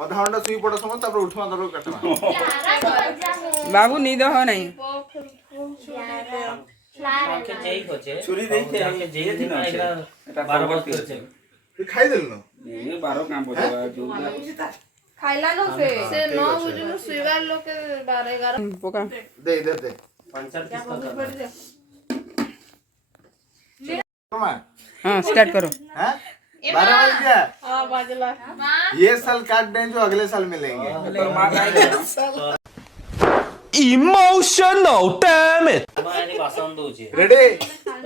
अधा घंटा सुई पड़ समय तापर उठवा दरो कटवा बाबू नींद हो नहीं छुरी देखे हम जे दिन आइला 12 बजे तू खाई देल न ये 12 काम बचवा जो खाइला न से 9 बजे न सुइवार लोग के 12 11 पोका दे इधर दे पंचर किसका हाँ स्टार्ट करो हैं 12 बज गया हां बाजला ये साल काट दें जो अगले साल मिलेंगे तो मार आएगा Emotional damn it. माने भाषण दोछे रेडी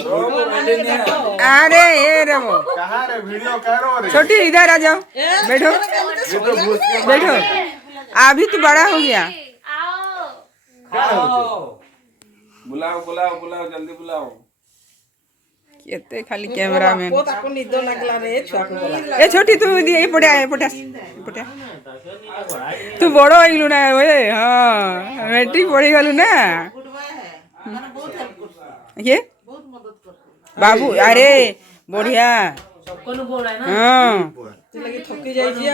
रोम रेडी नहीं अरे ये रे वो कहां रे वीडियो करो रे छोटी इधर आ जाओ बैठो ये तो घुस के बैठो अभी तो बड़ा हो गया खाओ बुलाओ बुलाओ बुलाओ जल्दी बुलाओ केते खाली कैमरा में ताको निदो लागला रे छुआ को बोला ए छोटी तू ये पटा तू बड़ो होइलु ना ओए हां मैट्रिक पढ़ी गलु ना माने बहुत हेल्प करता ये बहुत मदद करता बाबू अरे बढ़िया सबको न बोला है ना हां ते लगी थकी जाई जिया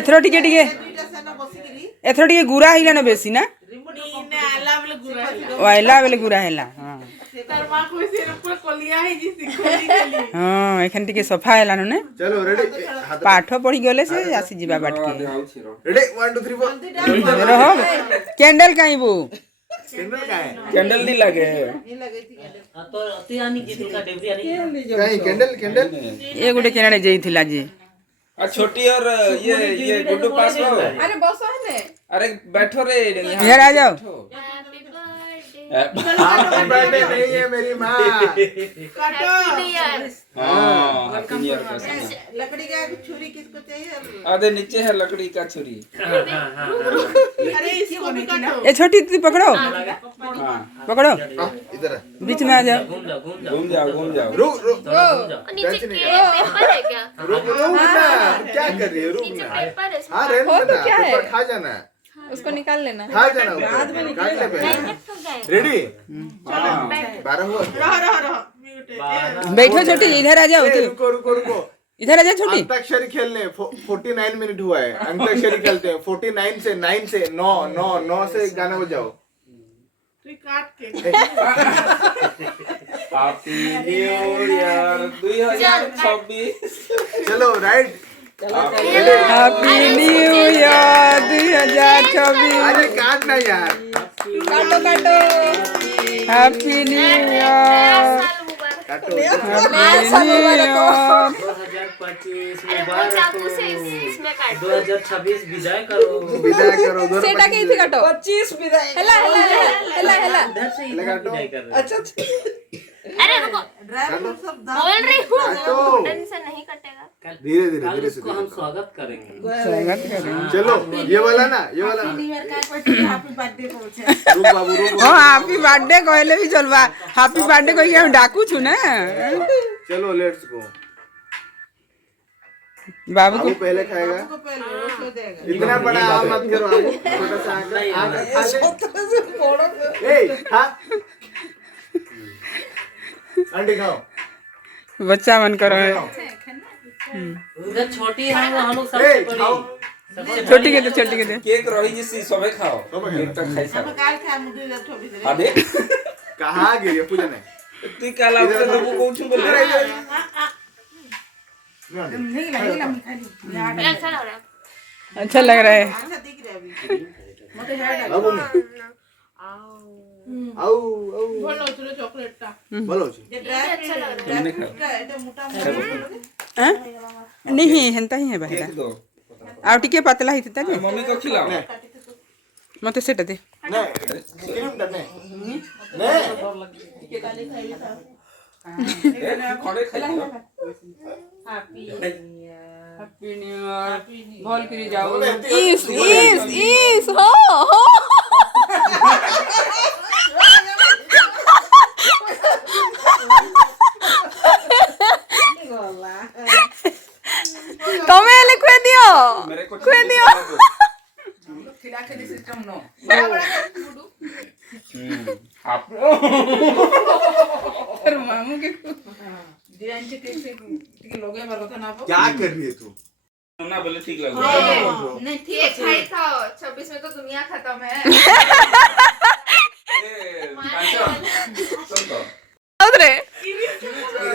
एथरो टिके दुईटा सेना बसी करी एथरो टिके गुरा हिला ना बेसी ना रिमोट ने आला बेले गुरा ओ आइला बेले गुरा हैला हां तार मां को से पूरा कलिया है जी सिखोली गेली हां एखन टिके सफा हैला ने चलो रेडी पाठ पढ़ी गले से आसी जीवा बाट के रेडी 1 2 3 4 रहो कैंडल काई बो कैंडल का है कैंडल नहीं लगे नहीं लगे थी कैंडल तो अति आनी जितु का डेवरी आनी कहीं कैंडल ये गुटे केनाडे जेइथिला जी आ छोटी और ये गुड्डू पास हो अरे बसो है ने अरे बैठो रे इधर आ जाओ हैप्पी बर्थडे नहीं है मेरी मां काटो हां ईयर का लकड़ी का छुरी किसको चाहिए आधे नीचे है लकड़ी का छुरी अरे इसको भी काटो ए छोटी तू पकड़ो हां पकड़ो इधर बीच में आ जाओ घूम जाओ रुक नीचे पेपर है क्या रुक ना क्या कर रही है रुक नीचे ना पेपर है हां रहने तो क्या है? पेपर खा जाना है उसको निकाल लेना खा जाना बाद में काट ले पहले रेडी 12 हुआ रह बैठो छोटी इधर आ जाओ तू रुको इधर आ जा छोटी अंताक्षरी खेलने 49 मिनट हुआ है अंताक्षरी खेलते हैं 49 से 9 से 9 से गाना बजाओ तू काट के हैप्पी न्यू ईयर 2026 चलो राइट हैप्पी न्यू ईयर 2026 अरे काटना यार काटो हैप्पी न्यू ईयर काटो हैप्पी न्यू ईयर 2025 वो चाकू से इसमें काट 2026 विदाई करो विदाई करो दोनों सेटा के इथे काटो 25 विदाई हेला इधर से इधर विदाई कर रहे अच्छा अरे रुको ड्राइवर सब बोल रही हूँ काटो टेंशन नहीं कटेगा धीरे से को हम स्वागत करेंगे स्वागत करें चलो ये वाला ना ये वाला न्यू ईयर का कोई हैप्पी बर्थडे पहुंचे रुक बाबू रुक हां हैप्पी बर्थडे कहले भी चलबा हैप्पी बर्थडे कहि हम डाकू छु ना चलो लेट्स गो बाबू बाबू को पहले खाएगा को पहले वो सो देगा इतना बड़ा आम मत करो बाबू छोटा सा आम खा ले ए खा अंडे खाओ बच्चा मन करो है उधर छोटी हम लोग ए सबसे खाओ बड़ी छोटी के दे केक रही जिससे सबे खाओ सबे एक तक खाई अब सब काल खा मुझे 24 अबे कहाँ गिरी पूजा ने तू काला उधर लोगों को छू बोल रहा है नहीं लगेगा खाली अच्छा लग रहा है अच्छा लग रहा है अच्छा दिख रहा है अभी मते हेड बाबू ने आओ बोलो चलो चॉकलेट टा बोलो ये ड्राई फ्रूट का এটা মোটা মোটা हैं नहीं हेंता ही है बहरा केक दो आ टिके पतला ही था जे मम्मी को खिलाओ मते सेट दे ने क्रीम दने ने खड़े खाई हैप्पी न्यू ईयर बोल करी जाओ इस हो तमे ले खुए दियो मेरे को खुए दियो खिला के सिस्टम नो आप मामू के दियांचे टेस्ट के लोगे बार कथा ना क्या कर रही है तू ना बोले ठीक लग नहीं ठीक ये है खाई खाओ 26 में तो दुनिया खत्म है रे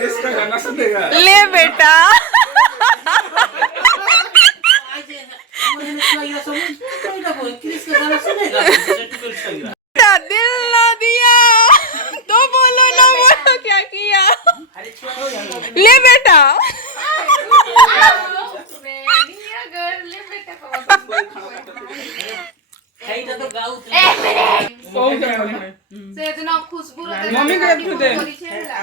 इसका गाना सुनेगा ले बेटा क्रिस का गाना सुनेगा बेटा दिल ना दिया तो बोलो ना बोलो क्या किया ले बेटा इतना खुशबू मम्मी को एक दे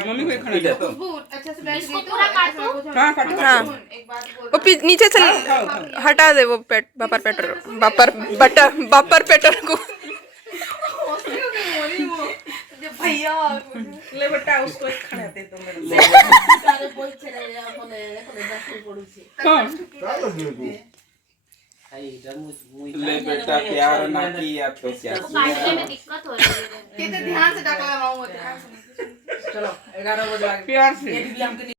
मम्मी को एक खाना दे खुशबू अच्छा से बैठ इसको पूरा काटो। हाँ काटो हाँ एक बात बोल वो नीचे से हटा दे वो बापर पेटर को भैया ले बेटा उसको एक खाना दे दो मेरे तारे बोल चले जा बोले दस पड़ोसी ले बेटा प्यार ना किया तो क्या काटने में दिक्कत हो रही है कितने ध्यान से डाका लगाऊंगा चलो 11 बजे प्यार से ये भी हमके